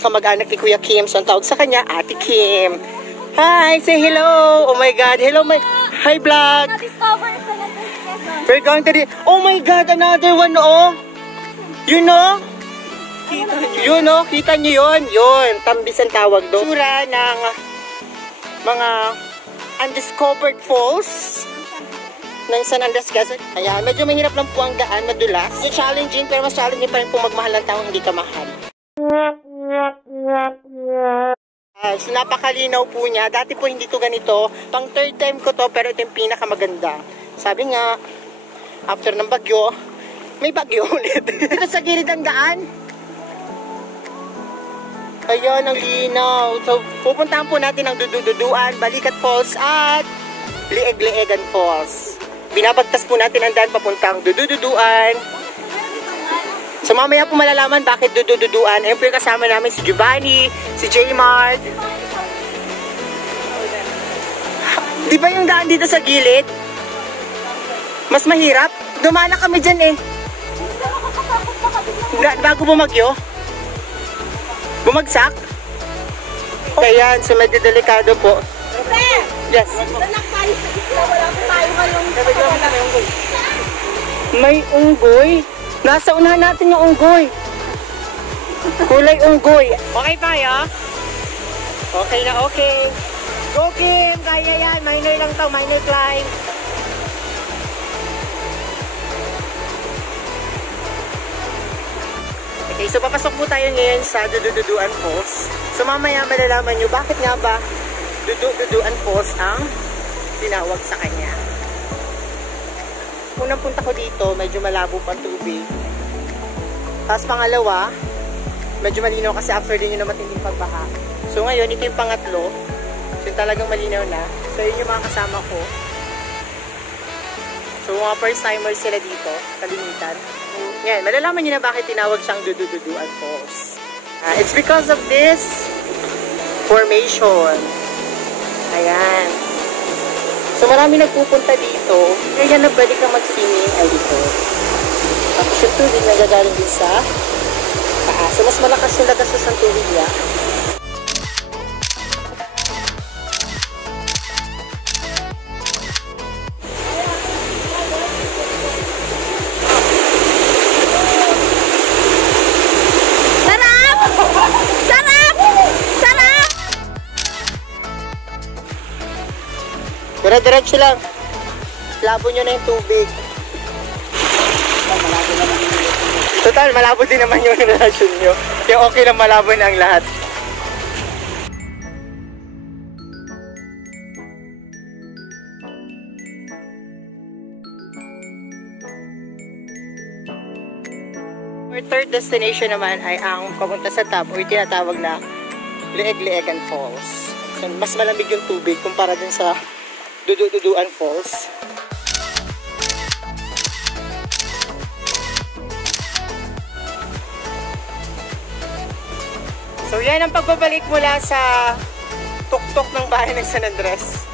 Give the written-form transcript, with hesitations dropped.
Kamag-anak ni Kuya Kim. So, ang tawag sa kanya, Ate Kim. Hi! Say hello! Oh my God! Hello, my... Hi, vlog! We're going to the... Oh my God! Another one, oh! You know? You know? Kita nyo yun? Yun. Tambis ang tawag doon. Sura ng mga undiscovered falls ng San Andres, Quezon. Ayan, medyo mahirap lang po ang daan, madulas. So, challenging, pero mas challenging pa rin po magmahal ng taong hindi ka mahal. So, napakalinaw po niya. Dati po hindi to ganito. Pang third time ko to, pero ito yung pinakamaganda. Sabi nga, after ng bagyo, may bagyo ulit. Dito sa gilid ng daan. Ayan, ang linaw. So, pupuntahan po natin ang Dudududuan, Balikat Falls, at Lieg-Liegan Falls. Binabagtas po natin ang daan papuntang Dudududuan. So mamaya po malalaman bakit Dudududuan. Ayun po yung kasama namin si Giovanni, si J-Mart. Di ba yung daan dito sa gilid? Mas mahirap? Dumana kami dyan eh. Bago bumagyo? Bumagsak? Ayan, so medyo delikado po. Yes. May unggoy. Nasa unahan natin yung unggoy. Kulay unggoy. Okay pa ya? Okay na okay. Go Kim! Kaya yan. Minor lang to. Minor climb. Okay, so papasok po tayo ngayon sa Dududuan Falls. So mamaya malalaman nyo bakit nga ba Dududuan Falls ang tinawag sa kanya. Unang punta ko dito, medyo malabo pa tubig. Tapos pangalawa, medyo malinaw kasi after din yun na matinding pagbaha. So ngayon, ito yung pangatlo. So yung talagang malinaw na. So yun yung mga kasama ko. So mga first timers sila dito, kalimitan. Yan, malalaman nyo na bakit tinawag siyang Dududuan Falls. It's because of this formation. Ayan. So marami nagpupunta dito. Kaya na pwede ka mag-swimming ay dito. Tapos yung tubig nagagaling din sa taas. So mas malakas yung lagasas ng tubig niya. Sarap! Sarap! Sarap! Dire-diretso lang. Labo nyo na yung tubig. Total, malabo din naman yung relasyon nyo. Kaya okay lang malabo na ang lahat. Our third destination naman ay ang papunta sa top or tinatawag na Lieg-Liegan Falls. So, mas malamig yung tubig kumpara din sa Dududuan Falls. So yan ang pagbabalik mula sa tuktok ng bahay ng San Andres.